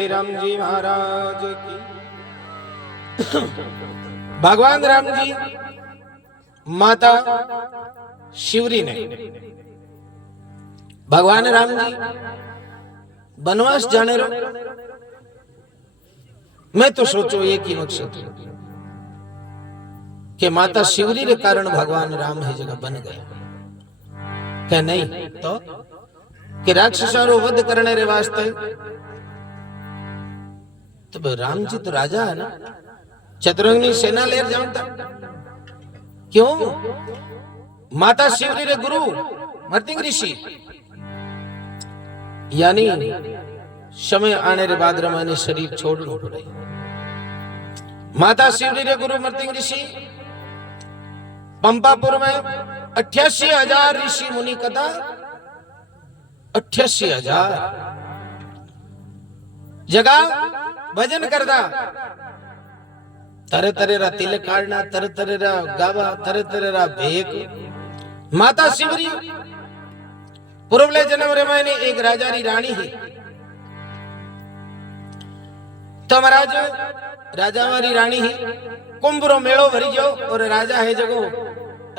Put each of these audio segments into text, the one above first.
बोले राम जी महाराज की। भगवान राम जी माता शिवरी ने भगवान राम जी बनवास जाने रो। मैं तो सोचो एक ही मकसद कि माता शिवरी के कारण भगवान राम है जगह बन गया क्या नहीं तो कि राक्षसों वध करने रे वास्ते तो राम जी तो राजा है ना, चतुरंगी सेना ले जाऊंगा क्यों? माता शिवरी रे गुरु मर्तिंग ऋषि यानी समय आने रे बाद मैंने शरीर छोड़ना पड़े। माता शिवरी रे गुरु मर्तिंग ऋषि पंपापुर में 88,000 ऋषि मुनि कथा 88,000 जगह भजन करता, तरह तरह रा तिलक काढ़ना, तरह तरह रा गावा, तरह तरह रा भेक। माता शिवरी पूर्वले जन्म रे मैंने एक राजा री रानी है। तो महाराज राजा वाली रानी है, कुंभ रो मेड़ो भरी जो और राजा है जगो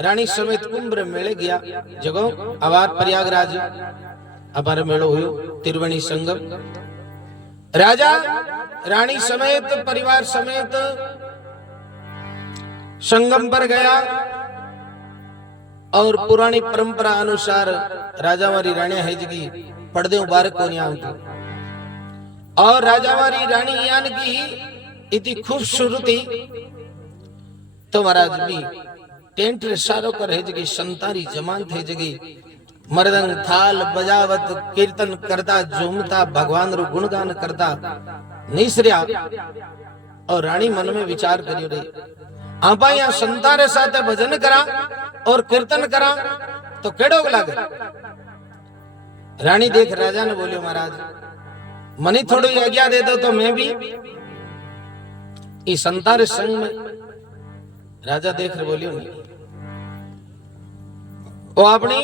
रानी समेत कुंभ रे मेले गया जगो आवार प्रयागराज अपार मेड़ो हुयो त्रिवेणी संगम। राजा रानी समेत परिवार समेत संगम पर गया और पुरानी परंपरा अनुसार राजा वाली रानी है जगी पर्दे बार को और राजा वाली रानी यान की इतनी खूबसूरती तो महाराज भी टेंट रे सारो कर है जगी संतारी जमान थे जगी मर्दंग थाल बजावत कीर्तन करता झूमता भगवान रो गुणगान करता निसरिया। और रानी मन में विचार करियो रे आपा यहाँ संतारे साथ भजन करा और कीर्तन करा तो केड़ो लागे। रानी देख राजा ने बोलियो महाराज मनी थोड़ी आज्ञा दे दो तो मैं भी इस संतारे संग में। राजा देख रहे बोलियो नहीं वो अपनी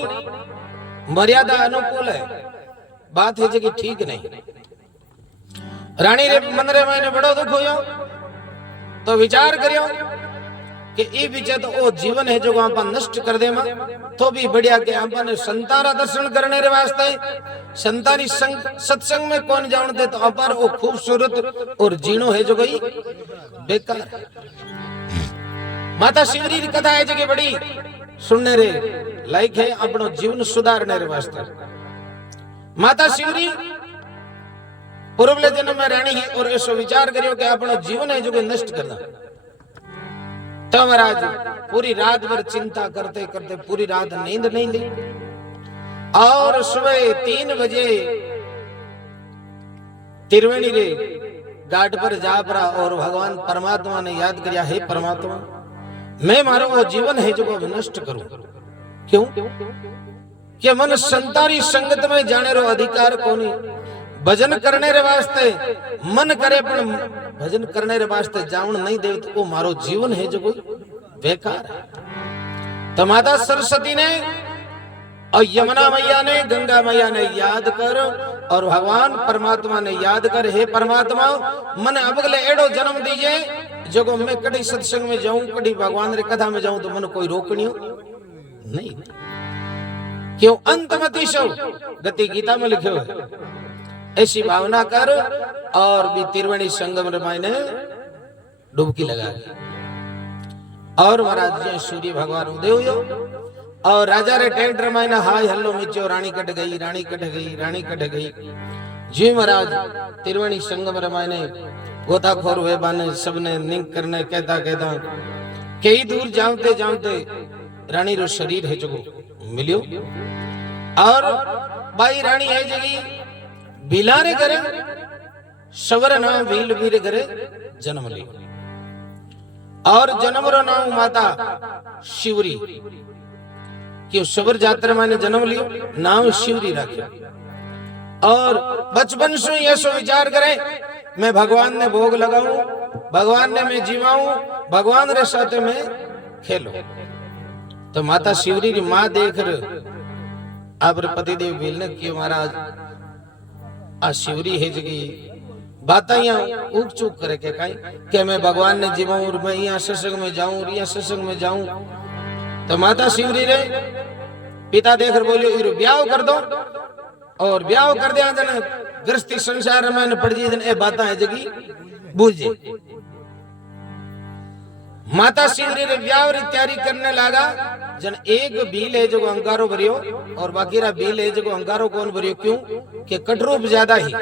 मर्यादा अनुकूल है, बात है कि ठीक नहीं। रानी रे मन रे मैंने बड़ो दुख होयो तो विचार करियो कि ई बीचे तो वो जीवन है जो आपा नष्ट कर दे तो भी बढ़िया के आपा ने संतारा दर्शन करने रे वास्ते संतारी सत्संग में कौन जान दे तो अपार वो खूबसूरत और जीणो है जो गई बेकार। माता शिवरी की कथा है जो बड़ी सुनने रे लाइक है अपनो जीवन सुधारने रे वास्ते। माता शिवरी पूर्वले जन्म में रानी है और ऐसो विचार करियो कि अपनो जीवन है जो कि नष्ट करना। तो महाराज पूरी रात भर चिंता करते करते पूरी रात नींद नहीं ली और सुबह 3 बजे त्रिवेणी रे घाट पर जा पड़ा और भगवान परमात्मा ने याद किया हे परमात्मा मैं मारो वो जीवन है जो को नष्ट करूं। क्यों कि मन संतारी संगत में जाने रो अधिकार कोनी। भजन करने रे वास्ते मन करे पर भजन करने रे वास्ते जावन नहीं दे तो वो मारो जीवन है जो बेकार है। तो माता सरस्वती ने और यमुना मैया ने गंगा मैया ने याद कर और भगवान परमात्मा ने याद कर हे परमात्मा मन अबगले एड़ो जन्म दीजिए जो मैं कड़ी सत्संग में जाऊं कड़ी भगवान रे कथा में जाऊं तो मन कोई रोकनी नहीं। क्यों अंतमति शव गति गीता में लिखे हुए ऐसी भावना कर और भी त्रिवेणी संगम रे मायने डुबकी लगा और महाराज जी सूर्य भगवान उदय हुयो और राजा रे टेंट रे मायने हाय हल्लो मिचो रानी कट गई रानी कट गई रानी कट गई। जी महाराज त्रिवेणी संगम रे मायने गोताखोर हुए बाने सबने निंग करने कहता कहता कई दूर जाते जाते रानी रो शरीर है जो मिलियो और बाई रानी है जगी बिलारे करे सवर नाम भील वीर करे जन्म ली और जन्म रो नाम माता शिवरी कि सवर जात्रा माने जन्म लियो नाम शिवरी रखे और बचपन से ऐसो विचार करे मैं भगवान ने भोग लगाऊं भगवान ने मैं जीवाऊं भगवान रे साथ में खेलो। तो माता शिवरी की मां देख आप पतिदेव बिल ने कि महाराज आ शिवरी है जगी बात यहाँ ऊक चूक करे के कहीं कि मैं भगवान ने जीवा और मैं यहाँ सत्संग में जाऊं और यहाँ सत्संग में जाऊं। तो माता शिवरी रे पिता देखकर बोलियो इरो ब्याह कर दो और ब्याह कर दिया जन गृहस्थी संसार में पड़ जी जन ए बात है जगी बूझे। माता शिवरी रे ब्याह री तैयारी करने लगा जन एक बील है जो अंगारो भरियो और बाकी रा बील है जो अंगारो कौन भरियो क्यों कि कटरूप ज्यादा ही।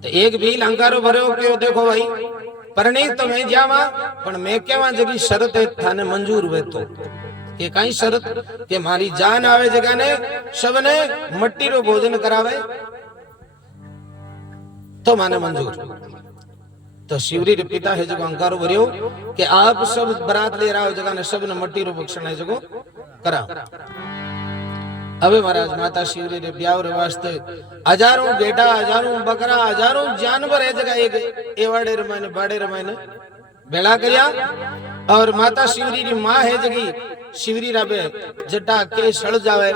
तो एक बील अंगारो भरियो क्यों देखो भाई परणी तो मैं जावा पण मैं केवा जगी शरत है थाने मंजूर हुए तो के कई शरत के मारी जान आवे जगह ने सबने मट्टी रो भोजन करावे तो माने मंजूर। तो शिवरी रे पिता है जो अंकारो भरियो कि आप सब बरात ले रहा हो जगह ने सब ने मट्टी रो भक्षण है जो करा। अबे महाराज माता शिवरी रे ब्याह रे वास्ते हजारों बेटा हजारों बकरा हजारों जानवर है जगह एक एवाड़े रमाने बाड़े रमाने बेड़ा करिया। और माता शिवरी री माँ है जगी शिवरी राबे जटा के सड़ जावे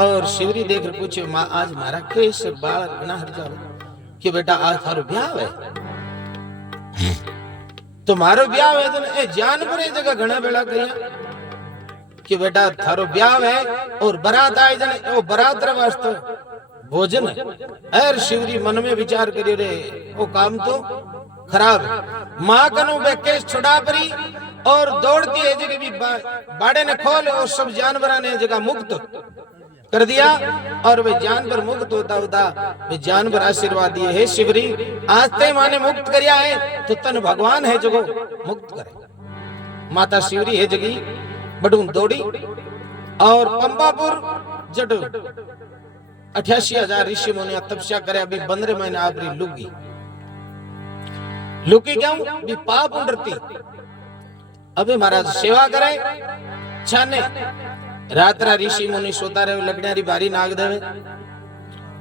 और शिवरी देख कर पूछे माँ आज मारा केस बाल ना हर जावे कि बेटा आज थारो ब्याह है। तो मारो ब्याह है तो ए जानवर है जगह घना बेड़ा करिया कि बेटा थारो ब्याह है और बारात आए जने ओ बारात रे वास्ते भोजन है। शिवरी मन में विचार करियो रे वो काम तो खराब है। माँ कनु बे केस छुड़ा परी और दौड़ती है जगह भी बाड़े ने खोल और सब जानवरा ने जगह मुक्त कर दिया और वे जानवर मुक्त होता होता वे जानवर आशीर्वाद दिए हे शिवरी आज ते माने मुक्त करिया है तो तन भगवान है जगो मुक्त करे। माता शिवरी है जगी बडून दौड़ी और पंपापुर जट 88,000 ऋषि मुनि तपस्या करे अभी 15 महीने आपरी लुगी लुकी क्यों भी पाप उड़ती। अबे महाराज सेवा करे छाने रात रा ऋषि मुनि सोता रहे लकड़ियारी बारी नाग देवे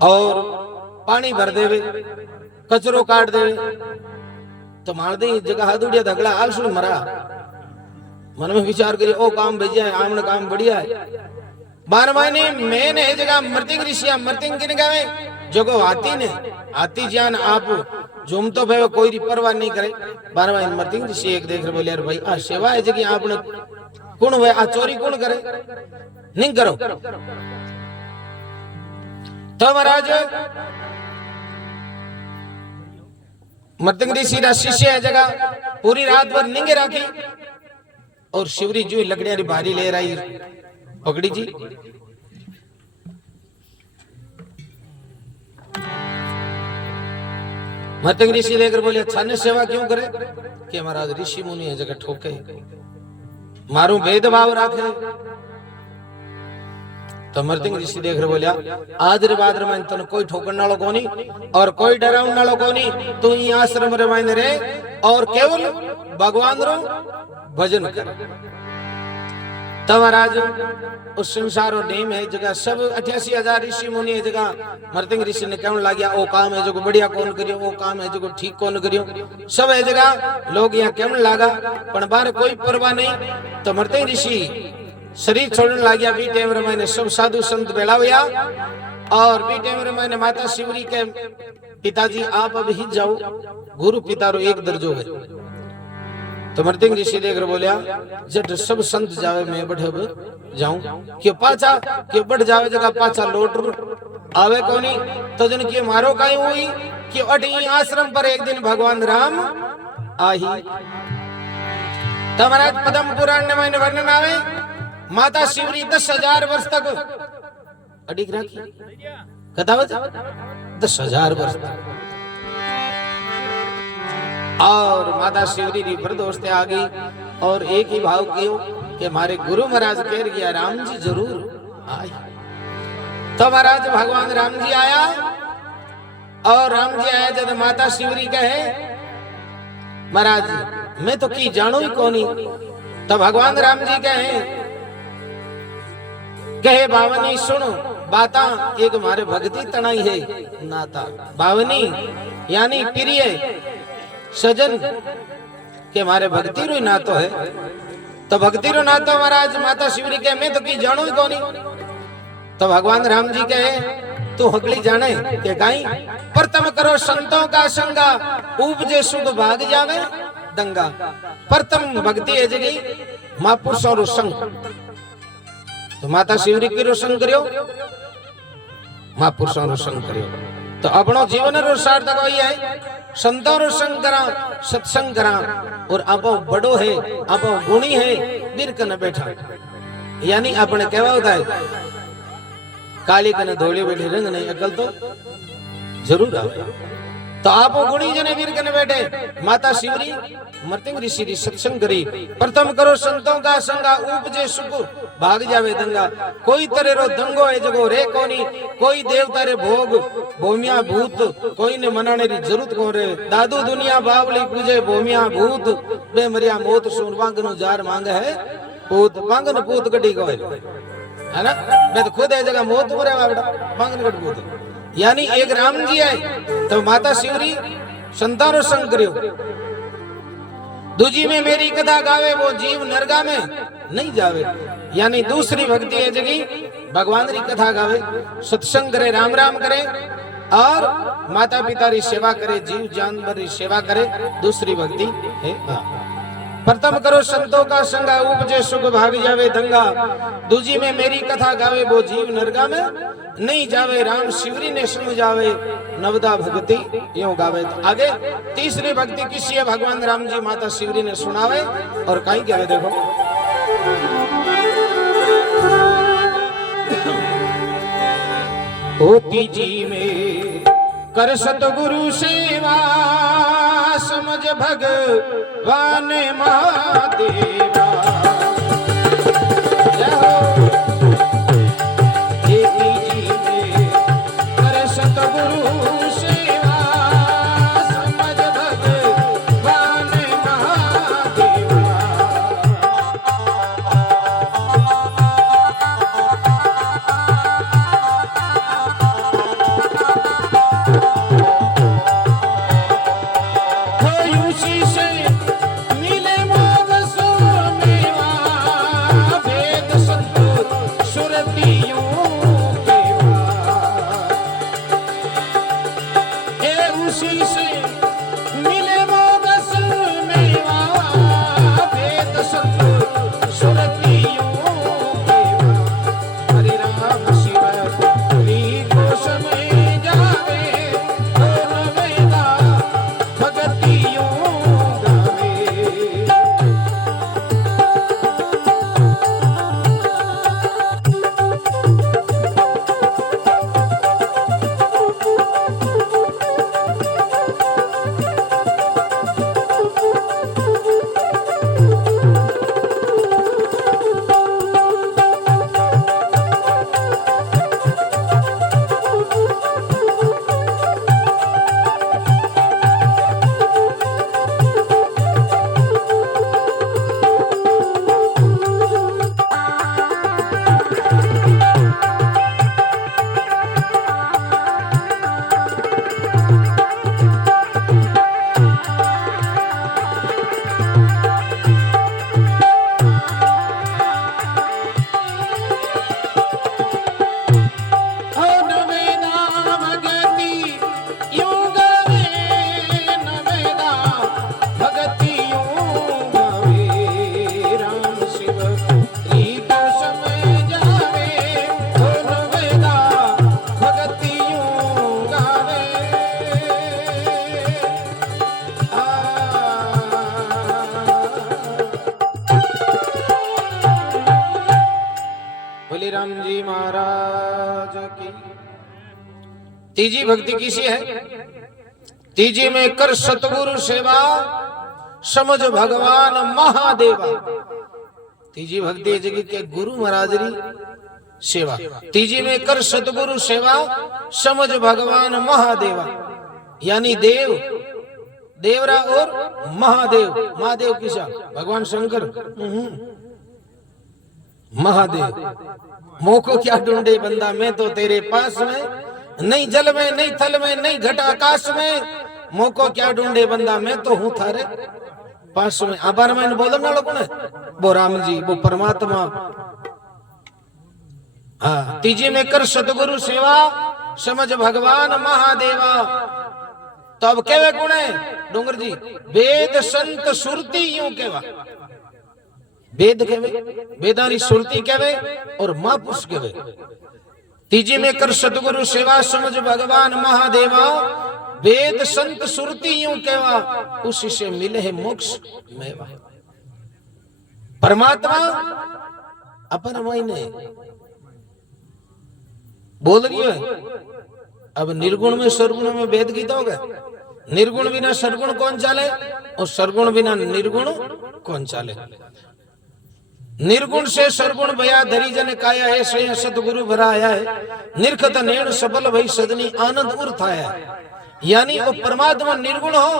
और पानी भर देवे कचरो काट देवे। तो मार दे जगह हाथुड़िया धगड़ा आलसू मरा मन में विचार करिए ओ काम भेजिया है आमने काम बढ़िया है। 12 महीने मैंने जगह मृतिंग ऋषिया मृतिंग किन गावे जगो हाथी ने हाथी जान आप जुम तो भाई कोई परवाह नहीं करे। 12 महीने मृतिंग ऋषि एक देख रहे बोले यार भाई आ सेवा है जगह आपने कौन हुआ आ चोरी कौन करे नहीं करो। तो महाराज मृतिंग ऋषि रा शिष्य है जगह पूरी रात भर नींगे राखी और शिवरी जो लकड़ियां भारी ले रही पकड़ी जी। मृतिंग ऋषि लेकर बोले अच्छा ने सेवा क्यों करे कि महाराज ऋषि मुनि है जगह ठोके मारू भेदभाव राखे। तो मृतिंग ऋषि देख रहे बोलिया आज रे बाद रे तन कोई ठोकण वालो कोनी और कोई डरावण वालो कोनी तू ई आश्रम रे मायने रे और केवल भगवान रो भजन कर। तो महाराज उस संसारो नेम है जगह सब 88,000 ऋषि मुनि है जगह मृतिंग ऋषि ने कहने लग गया वो काम है जो बढ़िया कौन करियो वो काम है जो ठीक कौन करियो सब है जगह लोग यहाँ कहने लगा पण बार कोई परवाह नहीं। तो मृतिंग ऋषि शरीर छोड़ने लग गया बी टाइम मैंने सब साधु संत बेड़ा हुआ और बी टाइम मैंने माता शिवरी के पिताजी आप अब ही जाओ गुरु पिता रो एक दर्जो है। तो मृतिंग ऋषि देख रहे बोलिया जब सब संत जावे मैं बढ़े जाऊं क्यों पाचा क्यों बढ़ जावे जगह पाचा लौट आवे कोनी। तो जन की मारो काई हुई कि अटी आश्रम पर एक दिन भगवान राम आही। तो महाराज पद्म पुराण में मैंने वर्णन आवे माता शिवरी 10,000 वर्ष तक अडिग राखी कथा 10,000 वर्ष तक और माता शिवरी री प्रदोषते आ गई और एक ही भाव कियो कि हमारे गुरु महाराज कह गया राम जी जरूर आए। तो महाराज भगवान राम जी आया और राम जी आया जब माता शिवरी कहे महाराज मैं तो की जानू ही कोनी। तो भगवान राम जी कहे बावनी सुनो बाता एक हमारे भक्ति तनाई है नाता बावनी यानी प्रिय सजन के हमारे भक्ति रो नातो है। तो भक्ति रो नातो महाराज माता शिवरी के मैं तो की जानू ही कोनी। तो भगवान राम जी कहे तो हकली जाने के गाई प्रथम करो संतों का संगा उपजे सुख भाग जावे दंगा। प्रथम भक्ति है जगी महापुरुषों रो संग। तो माता शिवरी की रो संग करियो, महापुरुषों रो संग करियो। तो अपनो जीवन रो सार्थक होई है संतों रो संग करा, सत्संग करा। और आप बड़ो है, आप गुणी है, बीर कने बैठा। यानी अपने कहवा होता है काली कने धोली बैठी रंग नहीं अकल तो जरूर आवे। तो आप गुणी जने वीर कने बैठे माता शिवरी मर्तिंग ऋषि सत्संग करी। प्रथम करो संतों का संगा उपजे सुख भाग जावे दंगा। कोई तरे रो दंगो है जगो रे कोनी, कोई देवता रे भोग भूमिया भूत, कोई ने मनाने री जरूरत को रे। दादू दुनिया बावली पूजे भूमिया भूत, बे मरिया मोत सुन वांगनो जार मांग है पूत। वांगन पूत गड्डी को है ना, मैं तो खुद है जगह मोत मरे वावड़ा वांगन गड पूत। यानी एक राम जी है तो माता शिवरी संतानो संग करियो। दूजी में मेरी कथा गावे वो जीव नरगा में नहीं जावे। यानी दूसरी भक्ति है जगी भगवान री कथा गावे, सत्संग करे, राम राम करे और माता पिता री सेवा करे, जीव जानवर री सेवा करे। दूसरी भक्ति है। प्रथम करो संतों का संगा उपजे सुख भाग जावे दंगा। दूजी में मेरी कथा गावे वो जीव नरगा में नहीं जावे। राम शिवरी ने समझावे नवदा भक्ति यूं गावे। तो आगे तीसरी भक्ति किसी है भगवान राम जी माता शिवरी ने सुनावे और कहीं क्या देखो। होती जी में कर सतगुरु सेवा, समझ भगवान महादेवा। जय हो तीजी भक्ति किसी है। तीजी में कर सतगुरु सेवा, समझ भगवान महादेवा। तीजी भक्ति है जगह के गुरु महाराज री सेवा। तीजी में कर सतगुरु सेवा, समझ भगवान महादेवा। यानी देव देवरा और महादेव। महादेव किसा भगवान शंकर महादेव। मोको क्या ढूंढे बंदा मैं तो तेरे पास में, नहीं जल में नहीं थल में नहीं घट आकाश में। मोको क्या ढूंढे बंदा मैं तो हूं थारे पास में। आबार में बोलो ना लोगों ने वो राम जी वो परमात्मा। हाँ तीजी में कर सतगुरु सेवा, समझ भगवान महादेवा। तो अब केवे गुण है डोंगर जी, वेद संत सुरती यूं केवा। वेद केवे, वेदारी सुरती केवे और महापुरुष केवे। तीजी में कर सतगुरु सेवा समझ भगवान महादेवा। वेद संत सुरती यूं केवा, उसी से मिले है मोक्ष मेवा। परमात्मा अपन मायने बोल रही है। अब निर्गुण में सरगुण में भेद गीता होगा। निर्गुण बिना सरगुण कौन चाले और सरगुण बिना निर्गुण कौन चाले। निर्गुण से सरगुण भया धरी जन काया है, स्वयं सतगुरु भरा आया है। निर्खत नेण सबल भई सदनी आनंद उर थाया। यानी वो परमात्मा निर्गुण हो,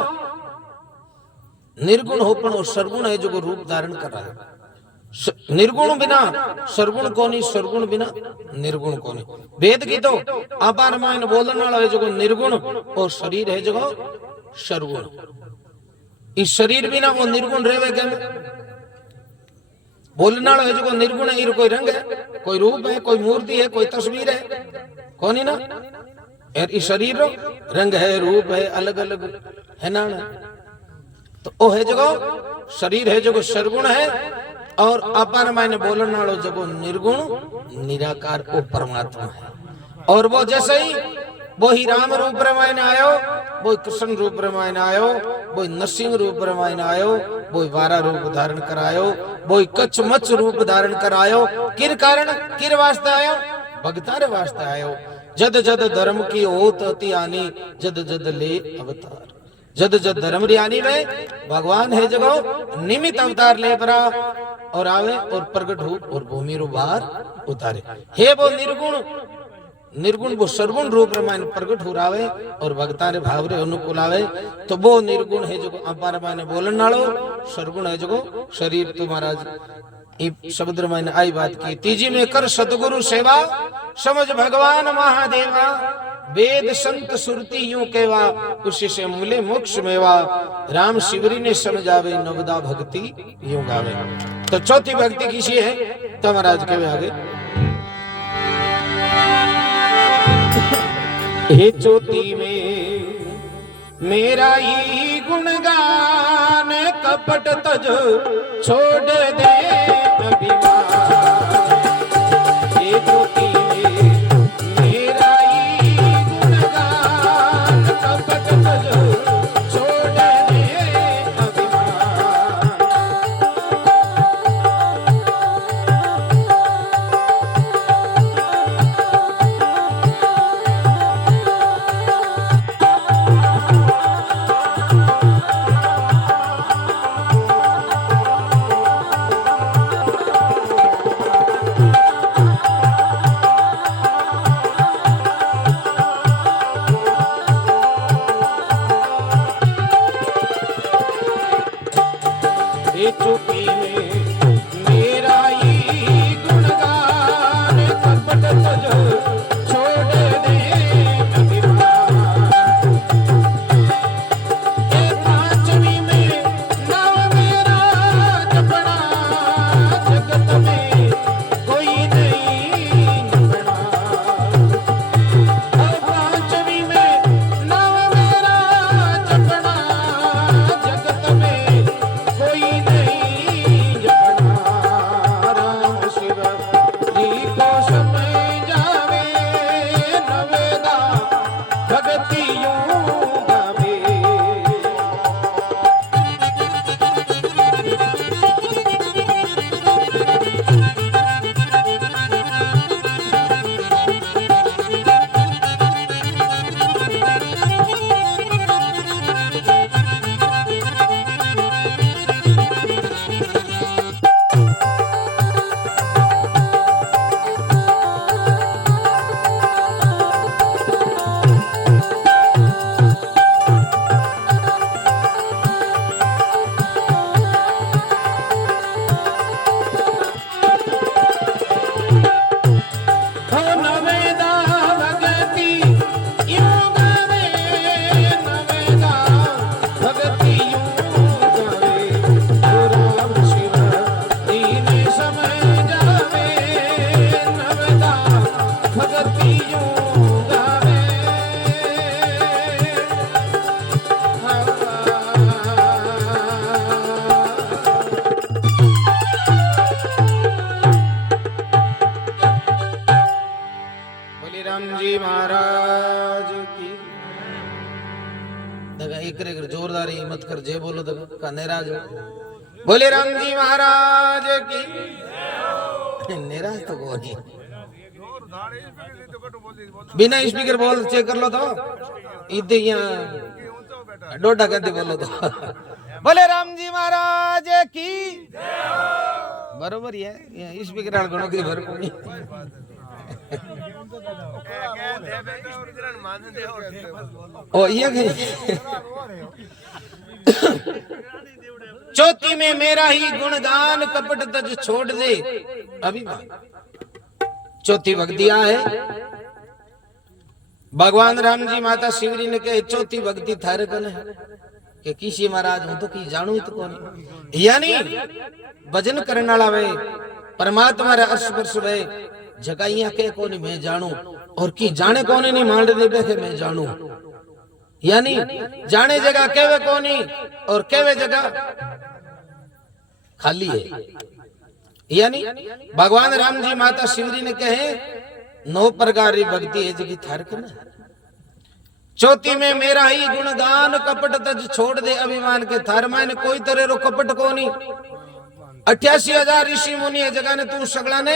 निर्गुण हो पण वो सरगुण है जो रूप धारण कर रहा है। निर्गुण बिना सरगुण कोनी, सरगुण बिना निर्गुण कोनी। वेद की तो अपार मायने बोलने वाला है जो निर्गुण और शरीर है जो सरगुण। इस शरीर बिना वो निर्गुण रहे क्या? बोलने वाला है जो निर्गुण है, कोई रंग है, कोई रूप है, कोई मूर्ति है, कोई तस्वीर है, कौन ना। इस शरीर रंग है, रूप है, अलग अलग है ना। तो वो है जो शरीर है जो सरगुण है और अपार मायने बोलने वालों जब निर्गुण निराकार वो परमात्मा है। और वो जैसे ही वो ही राम रूप रामायण आयो, वो कृष्ण रूप रामायण आयो, वो नरसिंह रूप रामायण आयो, वो वारा रूप धारण करायो, वो कच्छ मच्छ रूप धारण करायो। किर कारण किर वास्ते आयो? भगतारे वास्ते आयो। जद जद धर्म की होत अति आनी, जद जद ले अवतार। जद जद धर्म रियानी में भगवान है जगो निमित अवतार ले परा और आवे और प्रगट हो और भूमि रो बाहर उतारे। हे वो निर्गुण, निर्गुण वो सरगुण रूप रामायण प्रगट हो रावे और भगतारे भाव रे अनुकूल आवे। तो वो निर्गुण है जो अपार मायने बोलन नालो, सरगुण है जो शरीर। तो महाराज शब्द रामायण आई बात की। तीजी में कर सतगुरु सेवा समझ भगवान महादेवा। वेद संत सुरती यूं केवा, उसी से मिले मोक्ष मेवा। राम शिवरी ने समझावे नवदा भक्ति यूं गावे। तो चौथी भक्ति किसी है तो महाराज के आगे हे चौथी में मेरा ही गुणगान, कपट तज छोड़ दे अभिमान। हे चौथी जोरदार हिम्मत कर जय बोलो तो का निराज हो। बोले राम जी महाराज की। निराज तो कौन है? बिना स्पीकर बोल चेक कर लो तो इधर यहाँ डोडा कहते बोलो तो। बोले राम जी महाराज की। बरोबर ही है स्पीकर आल गणों की भर कोनी। ओ ये चौथी में मेरा ही गुणगान कपट तज छोड़ दे अभिमान। चौथी भक्तियां है भगवान राम जी माता शिवरी ने कहे चौथी भक्ति थारे कने के किसी महाराज हूं तो की जानू तो कौन यानी भजन करने वाला वे परमात्मा रे अर्श वर्ष वे जगाइया के कोनी मैं जानू और की जाने कोने नहीं मान दे बैठे मैं जानू यानी जाने जगह केवे कोनी और केवे जगह खाली है। यानी भगवान राम जी माता शिवरी ने कहे 9 प्रकार की भक्ति है जगी थार करना। चौथी में मेरा ही गुणगान कपट तज छोड़ दे अभिमान के थार माने कोई तरह रो कपट कोनी। 88,000 ऋषि मुनि है जगह ने तू सगला ने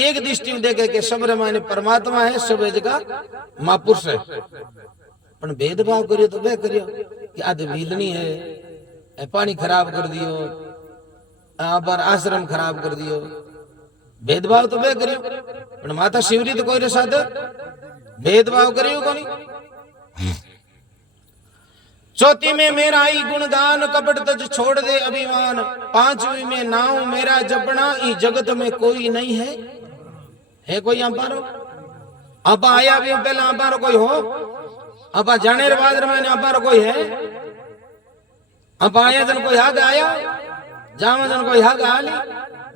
एक दृष्टि में देखे के सब माने परमात्मा है सब जगह महापुरुष है पण भेदभाव करियो तो वे करियो कि आद वीलनी है पानी खराब कर दियो पर आश्रम खराब कर दियो भेदभाव तो वे करियो पण माता शिवरी तो कोई रे साथ भेदभाव करियो कोनी। चौथी में मेरा ही गुणगान कपट तज छोड़ दे अभिमान। 5वीं में नाम मेरा जपना इस जगत में कोई नहीं है कोई अंपारो आप आया भी पहला अंपारो कोई हो आप जाने रे बाद में अंपारो कोई है आप आया जन कोई हाग आया जामा जन कोई हाग आली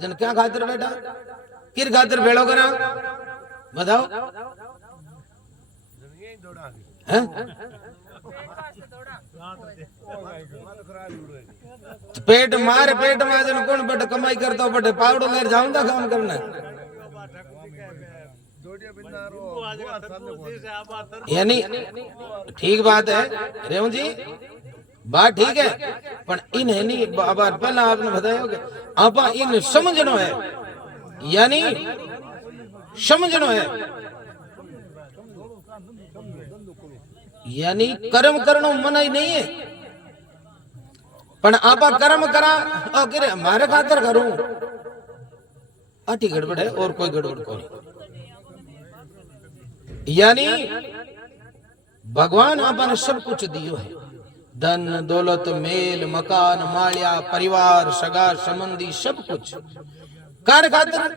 जन क्या खातिर बेटा किर खातिर भेड़ो करा बताओ हैं पेट मार पेट में जन कौन बट कमाई करता हो बट पावड़ो लेर जाऊंगा काम करना यानी ठीक बात है रेवू जी बात ठीक है पर इन है नहीं बार पहला आपने बताया होगा आप इन समझनो है यानी समझनो है यानी कर्म करनो मना ही नहीं है पण आपा कर्म करा और करे मारे खातर करूं आठी गड़बड़ है और कोई गड़बड़ को नहीं। यानी भगवान आपने सब कुछ दियो है धन दौलत मेल मकान मालिया परिवार सगा संबंधी सब कुछ कार्य खातर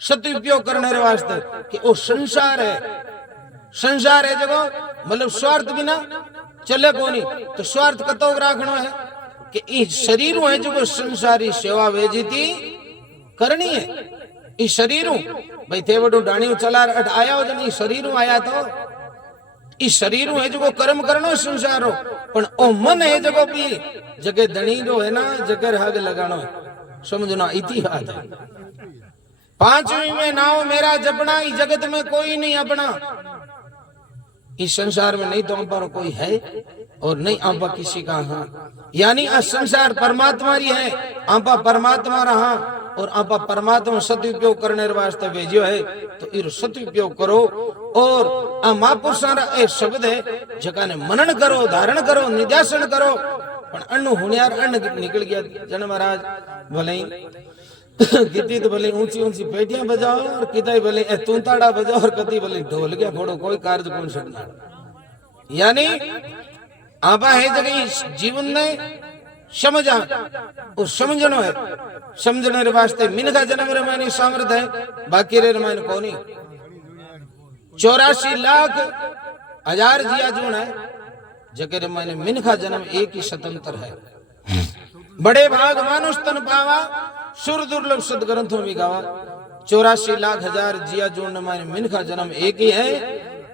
सदुपयोग करने रे वास्ते कि वो संसार है जगह मतलब स्वार्थ बिना चले कोनी तो स्वार्थ कतो राखनो है कि इस शरीर है जो संसारी सेवा वेजीती करनी है इस शरीर भाई थे बड़ो डाणी चला अट आया हो जन इस शरीर आया तो इस शरीर है जो कर्म करनो संसार हो पण ओ मन है जो भी जगह धनी जो है ना जगह हाग लगानो है समझना इतिहास है। 5वीं में नाव मेरा जपना इस जगत में कोई नहीं अपना इस संसार में नहीं तो आप कोई है और नहीं आप किसी का हाँ यानी संसार परमात्मा ही है आप परमात्मा रहा और आप परमात्मा सदुपयोग करने वास्ते भेजो है तो इर सदुपयोग करो और महापुरुषा ए शब्द है जगह ने मनन करो धारण करो निध्यासन करो पण अन्न हुनियार अन्न निकल गया जन महाराज भले कितनी तो भले ऊंची ऊंची पेटियां बजाओ और कितनी भले तूंताड़ा बजाओ और कति भले ढोल गया फोड़ो कोई कार्य कौन सकना यानी आपा है जगह जीवन में समझा और समझनो है समझने रे वास्ते मिनका जन्म रे मानी सामर्थ है बाकी रे मानी कोनी 84 लाख हजार जिया जून है जगह रे मानी मिनका जन्म एक ही स्वतंत्र है बड़े भाग मानुष तन पावा सुर दुर्लभ सद ग्रंथों में गावा 84 लाख हजार जिया जून मानी मिनका जन्म एक ही है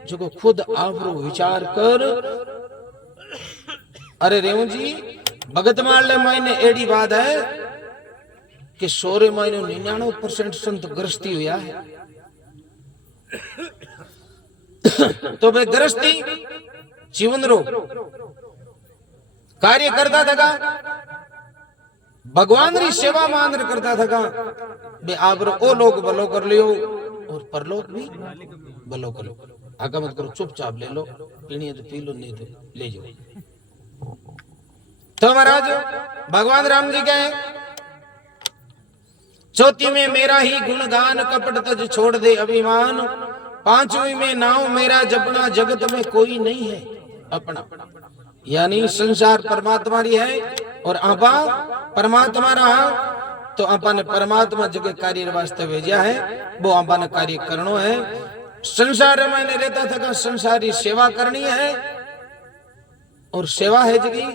जो को खुद आप विचार कर अरे रेवू जी भगत माल मायने एडी बात है कि 100 महीने 99% संत ग्रस्ती हुआ है तो भाई ग्रस्ती जीवन रो कार्य करता था का भगवान री सेवा मांद्र करता था का बे आप ओ लोग भलो कर लियो और परलोक भी भलो कर लो। आका मत करो, चुपचाप ले लो, पीनी है तो पी लो, नहीं तो ले जाओ। तो महाराज भगवान राम जी कहे चौथी में मेरा ही गुणगान कपट तज छोड़ दे अभिमान, पांचवी में नाव मेरा जपना जगत में कोई नहीं है अपना। यानी संसार परमात्मा री है और आपा परमात्मा रहा, तो आपा ने परमात्मा जगह कार्य वास्ते भेजा है, वो आपा ने कार्य करनो है। संसार में रहता था का संसारी सेवा करनी है, और सेवा है जगी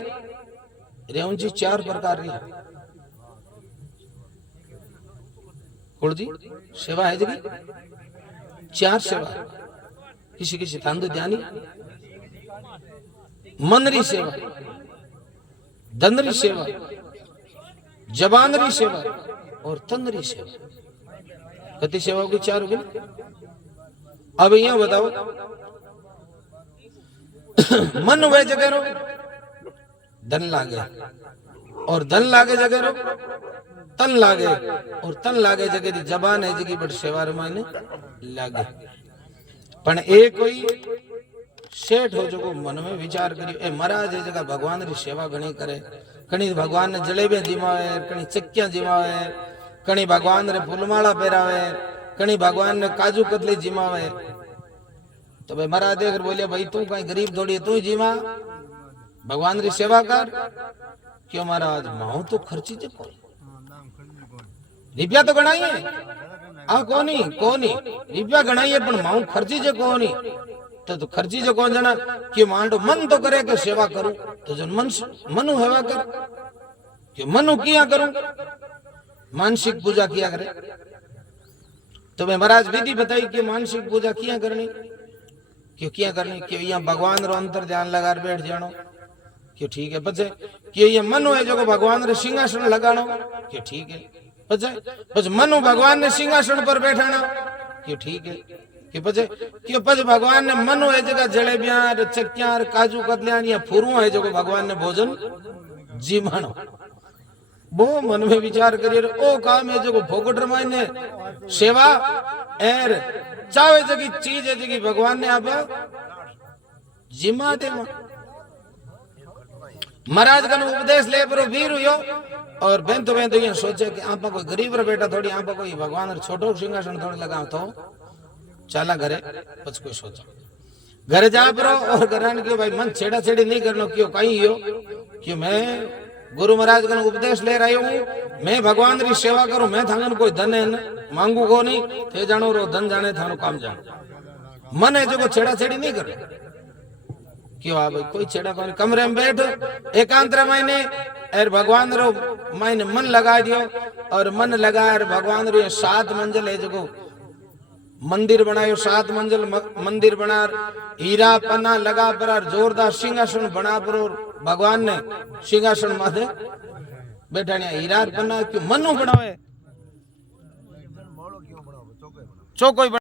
रेवन जी चार प्रकार री जी सेवा है जगी चार सेवा। किसी किसी तांदु ध्यानी मन री सेवा, धन री सेवा, जबान री सेवा और तन री सेवा। कति सेवा की चार होगी। अब यहाँ बताओ मन वह जगह रो धन लागे, और धन लागे जगह रो तन लागे, और तन लागे जगह दी जबान है जगी बट सेवा माने लागे। पण एक कोई सेठ हो जो मन में विचार करियो ए महाराज ए जगह भगवान री सेवा घणी करे, कणी भगवान ने जलेबियां जिमावे, कणी चक्कियां जिमावे, कणी भगवान रे फूलमाला पहरावे, कणी भगवान ने काजू कतली जिमावे। तो भाई महाराज देख बोलिया भाई तू कहीं गरीब थोड़ी तू जीमा भगवान री सेवा कर। क्यों महाराज माओ तो खर्ची जे कोई रिपिया तो गणाइए आ कोनी कोनी रिपिया गणाइए पण माऊ खर्ची जे कोनी। तो खर्ची जो कौन जाना कि मांडो मन तो करे कि सेवा करूं, तो जन मन मनु हेवा कर कि मनु किया करूं, मानसिक पूजा किया करे। तो मैं महाराज विधि बताई कि मानसिक पूजा किया करनी, क्यों किया करनी, क्यों यहाँ भगवान रो अंतर ध्यान लगा बैठ जानो, क्यों ठीक है। बचे कि ये मनु है जो भगवान रे सिंहासन लगानो, क्यों ठीक है। बचे मनु भगवान ने सिंहासन पर बैठाना, क्यों ठीक है। कि पछे भगवान ने मनो है जगह जलेबियां चक्कियां काजू कतलियां या फूरू है जो भगवान ने भोजन जीमानो, वो मन में विचार करिए ओ काम है जो भोगट रमाने सेवा एर चावे जगी चीज है जगी भगवान ने आप जिमा दे। महाराज का उपदेश ले पर वीर हुयो, और बेंतो बेंतो ये सोचे कि आप कोई गरीब रे बेटा थोड़ी आप कोई भगवान छोटो सिंहासन थोड़ी लगाओ, तो चला घरे पछ कोई सोचा घरे जा परो और घरान क्यों भाई मन छेड़ा छेड़ी नहीं करनो, क्यों कहीं हो क्यों मैं गुरु महाराज का उपदेश ले रही हूँ, मैं भगवान री सेवा करूं, मैं थांगन कोई धन है मांगू को नहीं, थे जानो रो धन जाने थानो काम जानो। मन है जो को छेड़ा छेड़ी नहीं करे, क्यों आ भाई कोई छेड़ा कोई कमरे में बैठ एकांत महीने और भगवान रो मायने मन लगा दियो, और मन लगा भगवान रो 7 मंजिल है जो मंदिर बनायो, 7 मंजिल मंदिर बना, हीरा पन्ना लगा पर जोरदार सिंहासन बना पर भगवान ने सिंहासन माथे बैठा हीरा पन्ना क्यों मनु बनावे चौको